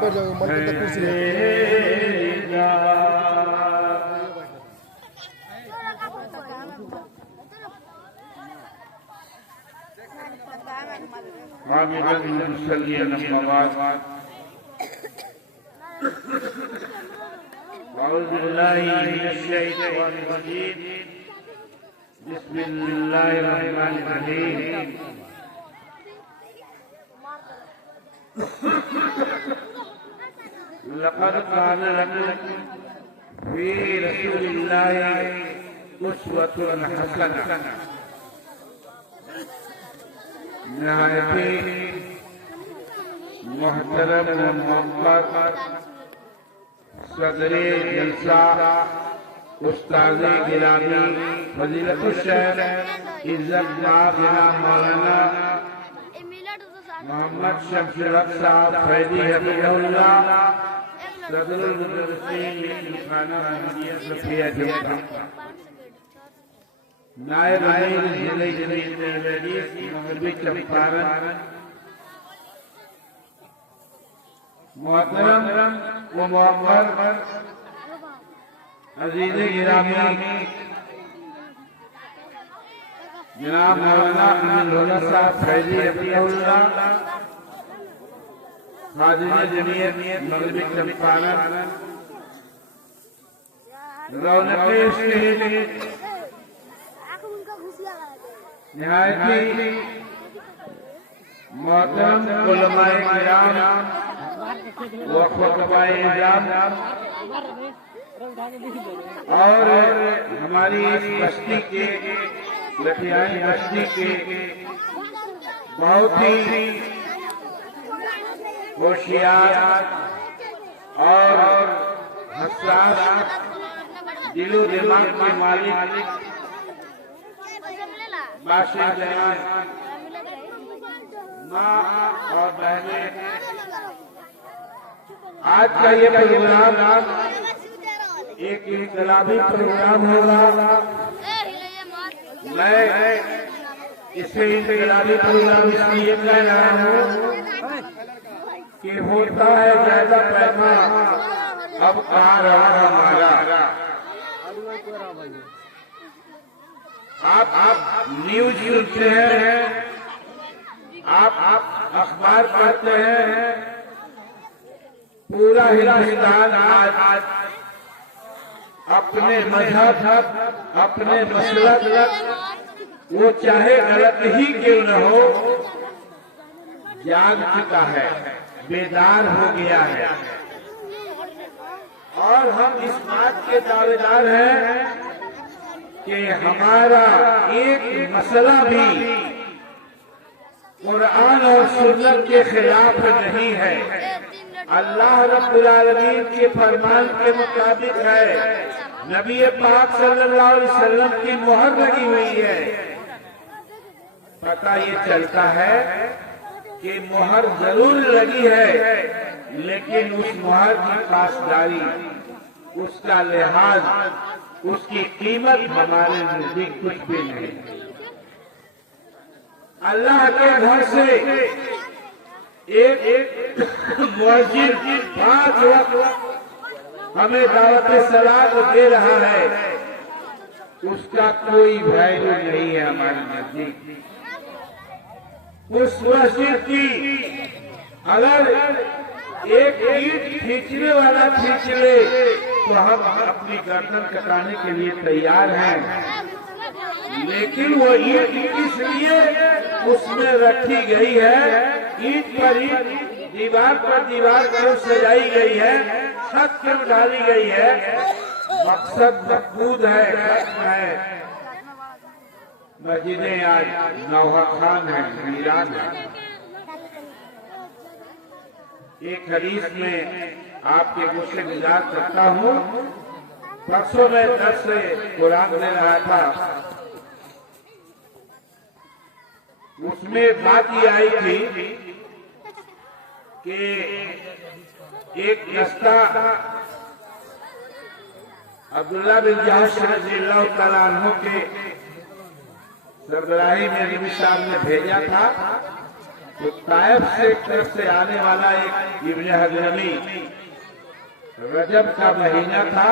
बैठ जाओगे, मन करता कुर्सी ले। बिस्मिल्लाहिर्रहमानिर्रहीम। लक़द कान लकुम फ़ी रसूलिल्लाहि उस्वतुन हसना। नहायत मोहतरम व मुअज़्ज़ज़ सदरे जलसा उस्ताद गिरामी फजीलतुल शेख इज्जत बिना मौलाना मोहम्मद शमशुल हक साहब फैदी हबीबुल्लाह सदरुल मुदर्रिसीन खाना अहमदिया सफिया जमता नायब अमीर जिले मगरबी चंपारण मोहतरम व मुअज़्ज़ज़ अजीज गिरामी जनाब मौलाना अमीरुल्लाह साहब फैजी हबीबुल्लाह खादिम जमीयत मगरबी चंपारण रौनक़े शहर निहायत मोहतरम उलमाए किराम व खुतबाए इज़ाम और हमारी इस बस्ती के लखियाई बस्ती के बहुत ही होशियार और हसास दिलो दिमाग के मालिक बादशाह जनाब माँ और बहनें, आज का ये प्रोग्राम एक इनकलाबी प्रोग्राम होगा। मैं इसे इनकलाबी प्रोग्राम इसलिए कह रहा हूँ कि होता है ज्यादा पैसा अब आ रहा हमारा। आप न्यूज सुनते हैं, आप अखबार पढ़ते हैं, पूरा हिंदुस्तान आज अपने मजहब अपने मसलक वो चाहे गलत ही क्यों न हो जाग चुका है, बेदार हो गया है। और हम इस बात के दावेदार हैं कि हमारा एक मसला भी कुरान और सुन्नत के खिलाफ नहीं है, अल्लाह रब्बुल आलमीन के फरमान के मुताबिक है, नबी पाक सल्लल्लाहु अलैहि वसल्लम की मोहर लगी हुई है। पता ये चलता है कि मोहर जरूर लगी है, लेकिन उस मोहर की पासदारी, उसका लिहाज, उसकी कीमत हमारे नजदीक कुछ भी नहीं। अल्लाह के घर से एक मुअज्जिन 5 वक्त हमें दावत सलात दे रहा है, उसका कोई वैल्यू नहीं है हमारे नजदीक। उस मस्जिद की अगर एक ईंट खींचने वाला खींच ले तो हम अपनी गर्दन कटाने के लिए तैयार हैं, लेकिन वो ईंट इसलिए उसमें रखी गई है, ईंट पर ईंट, दीवार पर दीवार क्यों सजाई गई है, छत क्यों डाली गई है, मकसद मकबूद है, खत्म है। मस्जिदें आज नौहा खान है, वीरान है। एक हदीस में आपके मुझसे गुजार करता हूँ, परसों में दर्स से कुरान दे रहा था, उसमें बात ये आई थी कि एक दस्ता अब्दुल्लाह बिन जहश रज़ियल्लाहु तआला अन्हु के सरबराही में नबी साहब ने भेजा था, तो ताइफ से तरफ से आने वाला एक इब्न हज़रमी रजब का महीना था,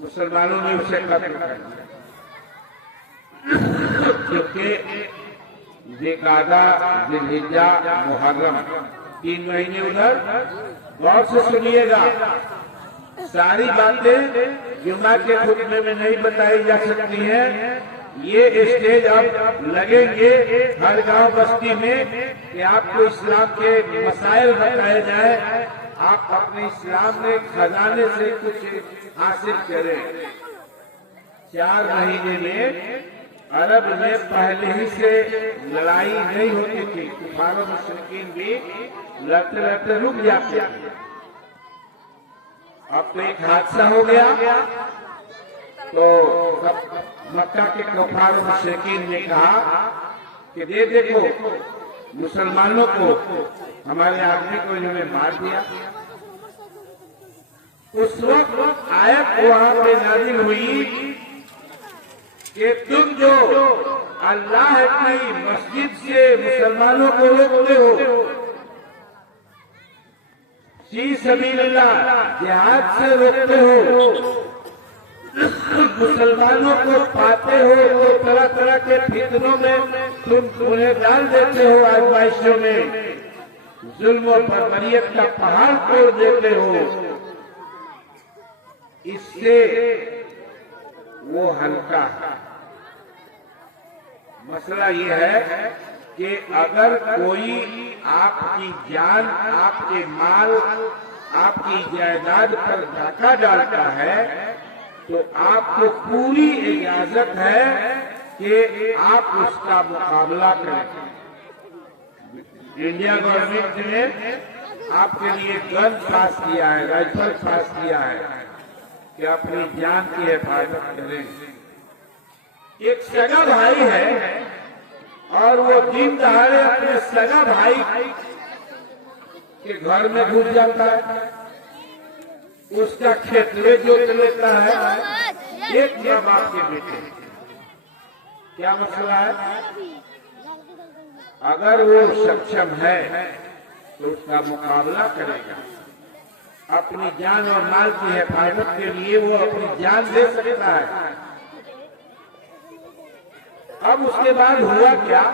मुसलमानों ने उसे कत्ल कर दिया, क्योंकि ज़िलक़ादा, ज़िलहिज्जा, मुहर्रम 3 महीने उधर। गौर से सुनिएगा, सारी बातें जुम्मा के खुतबे में नहीं बताई जा सकती हैं। ये स्टेज अब लगेंगे हर गांव बस्ती में कि आपको इस्लाम के मसाइल बताए जाए, आप अपने इस्लाम में खजाने से कुछ हासिल करें। 4 महीने में अरब में पहले ही से लड़ाई नहीं होती थी, कुफार और मुशरिकीन भी लड़ते लड़ते रुक जाते। अब तो एक हादसा हो गया, तो मक्का के कुफार और मुशरिकीन ने कहा कि देखो मुसलमानों को, हमारे आदमी को इन्होंने मार दिया। उस वक्त आयत वहां पे नाज़िल हुई कि तुम जो अल्लाह की मस्जिद से मुसलमानों को रोकते हो, फी सबीलिल्लाह जिहाद से रोकते हो, मुसलमानों को पाते हो तो तरह तरह के फितनों में तुम उन्हें डाल देते हो, आजमाइशों में जुल्म और बर्बरियत का पहाड़ तोड़ देते हो। इससे वो हल्का है। मसला ये है कि अगर कोई आपकी जान, आपके माल, आपकी जायदाद पर धक्का डालता है तो आपको पूरी इजाजत है कि आप उसका मुकाबला करें। इंडिया गवर्नमेंट ने आपके लिए गन पास किया है, राइफल पास किया है कि अपनी जान की हिफाजत करें। एक सगा भाई है और वो दिन दहाड़े अपने सगा भाई के घर में घुस जाता है, उसका खेत में जोत लेता है। एक माँ बाप के बेटे, क्या मसला है? अगर वो सक्षम है तो उसका मुकाबला करेगा, अपनी जान और माल की हिफाजत के लिए वो अपनी जान दे सकता है। अब उसके बाद हुआ क्या,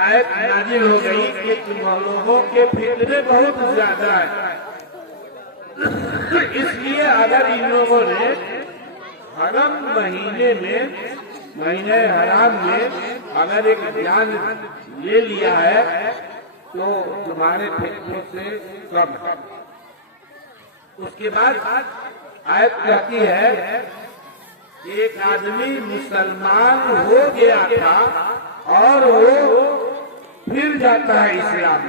आयत नाजिल हो गई कि तुम लोगों के फितने बहुत ज्यादा है, इसलिए अगर इन लोगों ने हरम महीने में, महीने हराम में अगर एक जान ले लिया है तो तुम्हारे फितनों से कम है। उसके बाद आयत कहती है एक आदमी मुसलमान हो गया था और वो फिर जाता है इस्लाम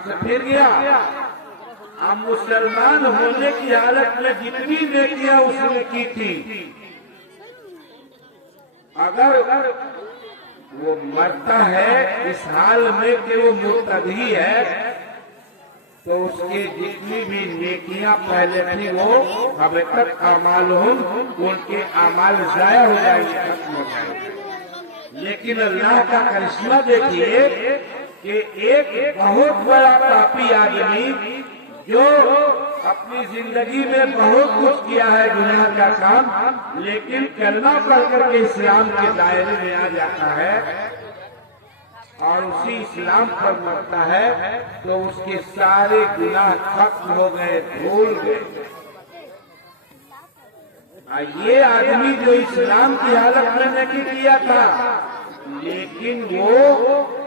से फिर गया। अब मुसलमान होने की हालत में जितनी नेकियां उसने की थी, अगर वो मरता है इस हाल में कि वो मुर्तदी है, तो उसकी जितनी भी नेकियां पहले थी वो हबतत अमालुहुम, उनके अमाल जाया हो जाएंगे, खत्म हो जाएंगे। लेकिन अल्लाह का करिश्मा देखिए कि एक बहुत बड़ा पापी आदमी जो अपनी जिंदगी में बहुत कुछ किया है गुनाह का काम, लेकिन कलमा पढ़ करके इस्लाम के दायरे में आ जाता है और उसी इस्लाम पर मरता है, तो उसके सारे गुनाह खत्म हो गए, धुल गए। ये आदमी जो इस्लाम की हालत में नहीं किया था, लेकिन वो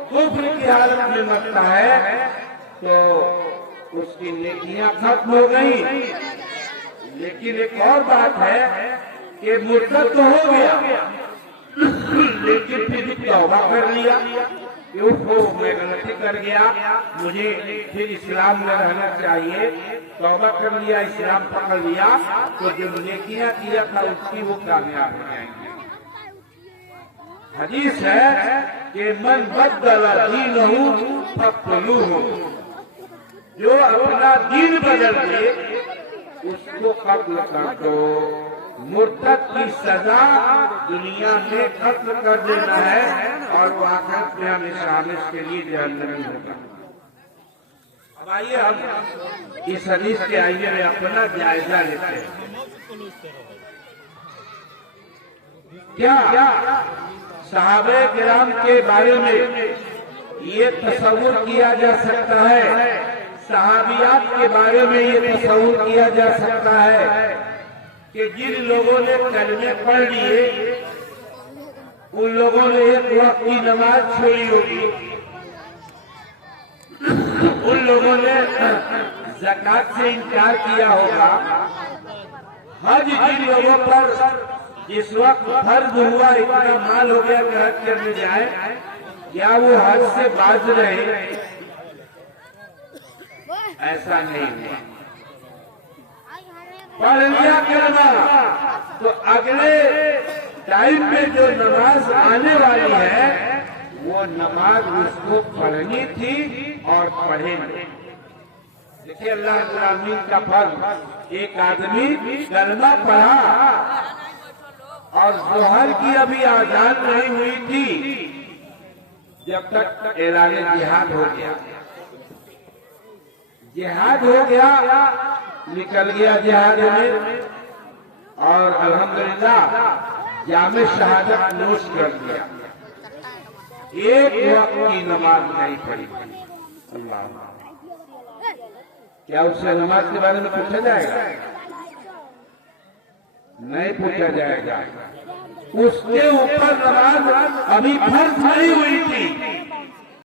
कुफ्र की हालत में मरता है, तो उसकी नेकियां खत्म हो गई। लेकिन एक और बात है कि मुर्तद तो हो गया, लेकिन फिर तौबा कर लिया कि मैं गलती कर गया, मुझे फिर इस्लाम में रहना चाहिए, तौबा कर लिया, इस्लाम पकड़ लिया, तो जो नेकियां किया था उसकी वो कामयाब हो जाएंगे। हदीस है कि मन बदला दीनहु फक़्तलूहु, जो अपना दीन बदल दे उसको कत्ल कर दो। मुर्तद की सजा दुनिया में खत्म कर देना है और वो आखिरत में हमेशा हमेशा के लिए जहन्नमी होगा। अब आइए हम इस हदीस के आइए में अपना जायजा लेते हैं। क्या सहाबे किराम के बारे में ये तसव्वुर किया जा सकता है, सहाबियात के बारे में ये तसव्वुर किया जा सकता है कि जिन लोगों ने कलमे पढ़ लिए उन लोगों ने एक वक्त की नमाज छोड़ी होगी, उन लोगों ने ज़कात से इनकार किया होगा, हज जिन लोगों पर जिस वक्त फर्ज हुआ इतना माल हो गया कि हज करने जाए, क्या वो हज से बाज रहे? ऐसा नहीं हुआ। पढ़ लिया कलमा तो अगले टाइम में जो नमाज आने वाली है वो नमाज उसको पढ़नी थी और पढ़ेंगे। देखिए अल्लाह आमीन का फर्ज, एक आदमी कलमा पढ़ा और जोहर की अभी आजान नहीं हुई थी जब तक ऐलान जिहाद हो गया। जिहाद हो गया, निकल गया जिहाद में और अल्हम्दुलिल्लाह जामे शहादत नोश कर दिया। एक वक्त की नमाज नहीं पढ़ी। अल्लाह, क्या उससे नमाज के बारे में पूछा जाएगा? नहीं पूछा जाएगा। उसके ऊपर नमाज अभी फर्ज नहीं हुई थी